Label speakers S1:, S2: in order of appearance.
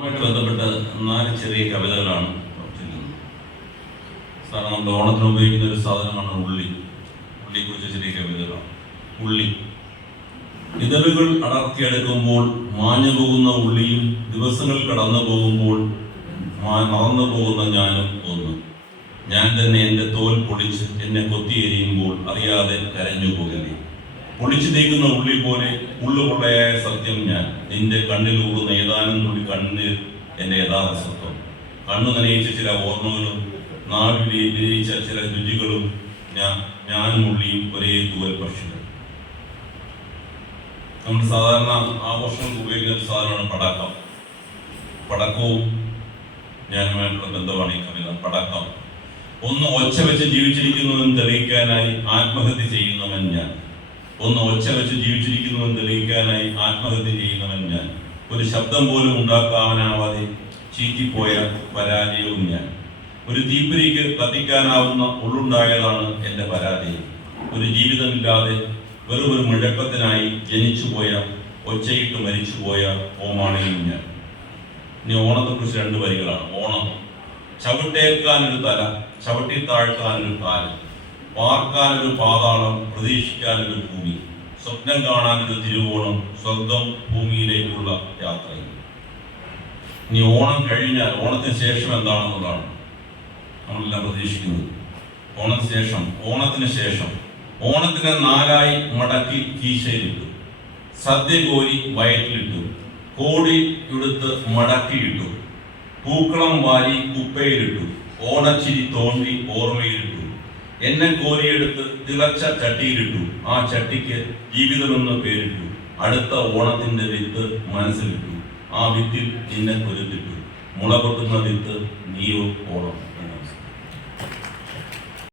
S1: ബന്ധപ്പെട്ട് നാല് ചെറിയ കവിതകളാണ് സാറ് നമ്മുടെ ഓണത്തിന് ഉപയോഗിക്കുന്ന ഒരു സാധനമാണ് ഉള്ളി. ഉള്ളിയെ കുറിച്ച് ചെറിയ കവിതകളാണ്. ഉള്ളി. ഇതളുകൾ അടർത്തിയെടുക്കുമ്പോൾ മാഞ്ഞു പോകുന്ന ഉള്ളിയും ദിവസങ്ങൾ കടന്നു പോകുമ്പോൾ മറന്നു പോകുന്ന ഞാനും ഒന്ന്. ഞാൻ തന്നെ എന്റെ തോൽ പൊളിച്ച് എന്നെ കൊത്തിയെരിയുമ്പോൾ അറിയാതെ കരഞ്ഞു പോകലേ പൊളിച്ചു നീക്കുന്ന ഉള്ളി പോലെ ഉള്ളുകൊള്ളയായ സത്യം ഞാൻ. നിന്റെ കണ്ണിൽ ഊടുന്ന ഏതാനും തുള്ളി കണ്ണിൽ എന്റെ യഥാർത്ഥ സത്വം കണ്ണു നനയിച്ച ചില ഓർമ്മകളും നാവിൽ വിരിയിച്ച ചില രുചികളും ഞാൻ ഞാനും ഉള്ളിയും ഒരേ തൂവൽ പക്ഷികൾ. നമ്മൾ സാധാരണ ആഘോഷങ്ങൾക്ക് ഉപയോഗിക്കുന്ന സാധനമാണ് പടക്കം. പടക്കവും ഞാനുമായിട്ടുള്ള ബന്ധമാണ് ഈ കവിത പടക്കം. ഒന്ന് ഒച്ച വെച്ച് ജീവിച്ചിരിക്കുന്നുവെന്ന് തെളിയിക്കാനായി ആത്മഹത്യ ചെയ്യുന്നവൻ ഞാൻ. ഒന്ന് ഒച്ച വെച്ച് ജീവിച്ചിരിക്കുന്നുവെന്ന് തെളിയിക്കാനായി ആത്മഹത്യ ചെയ്യുന്നവൻ ഞാൻ. ഒരു ശബ്ദം പോലും ഉണ്ടാക്കാവനാവാതെ ചീറ്റിപ്പോയ പരാജയവും ഞാൻ. ഒരു തീപ്പൊരിക്ക് കത്തിക്കാനാവുന്ന ഉള്ളുണ്ടായതാണ് എന്റെ പരാജയം. ഒരു ജീവിതമില്ലാതെ വെറും ഒരു മുഴക്കത്തിനായി ജനിച്ചുപോയ ഒച്ചയിട്ട് മരിച്ചുപോയ ഓമാണയും ഞാൻ. ഇനി ഓണത്തെക്കുറിച്ച് രണ്ട് വരികളാണ്. ഓണം. ചവിട്ടേൽക്കാനൊരു തല ചവിട്ടി താഴ്ത്താനൊരു കാലം. പാർക്കാനൊരു പാതാളം പ്രതീക്ഷിക്കാനൊരു ഭൂമി. സ്വപ്നം കാണാനൊരു തിരുവോണം സ്വന്തം ഭൂമിയിലേക്കുള്ള യാത്ര ഇനി ഓണം കഴിഞ്ഞാൽ ഓണത്തിന് ശേഷം എന്താണെന്നുള്ളതാണ് നമ്മളെല്ലാം പ്രതീക്ഷിക്കുന്നത്. ഓണത്തിന് ശേഷം ഓണത്തിന് ശേഷം. ഓണത്തിന് നാലായി മടക്കി കീശയിലിട്ടു. സദ്യ കോരി വയറ്റിലിട്ടു. കോടി എടുത്ത് മടക്കിയിട്ടു. പൂക്കളം വാരി കുപ്പയിലിട്ടു. ഓണച്ചിരി തോണ്ടി ഓർമ്മയിലിട്ടു. എന്നെ കോരിയെടുത്ത് തിളച്ച ചട്ടിയിലിട്ടു. ആ ചട്ടിക്ക് ജീവിതമെന്ന് പേരിട്ടു. അടുത്ത ഓണത്തിന്റെ വിത്ത് മനസ്സിലിട്ടു. ആ വിത്തിൽ നിന്നെ കൊരുത്തിട്ടു. മുള പൊട്ടുന്ന വിത്ത് നീയോ ഓണം